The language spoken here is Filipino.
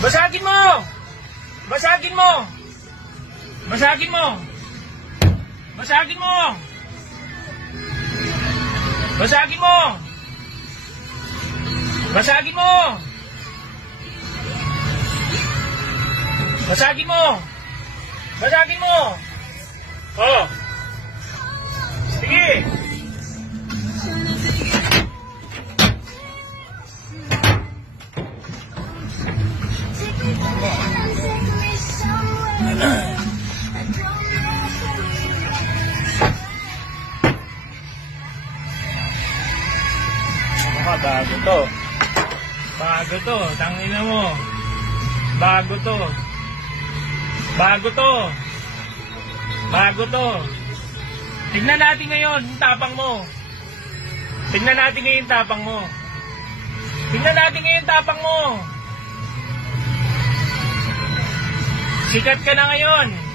Basagin mo! Basagin mo! Basagin mo! Basagin mo! Basagin mo! Basagin mo! Basagin mo! Basagin mo! Oh! Sige! Bago to. Bago to. Tangina mo. Bago to. Bago to. Bago to. Tignan natin ngayon yung tapang mo. Tignan natin ngayon yung tapang mo. Tignan natin ngayon yung tapang mo. Sikat ka na ngayon.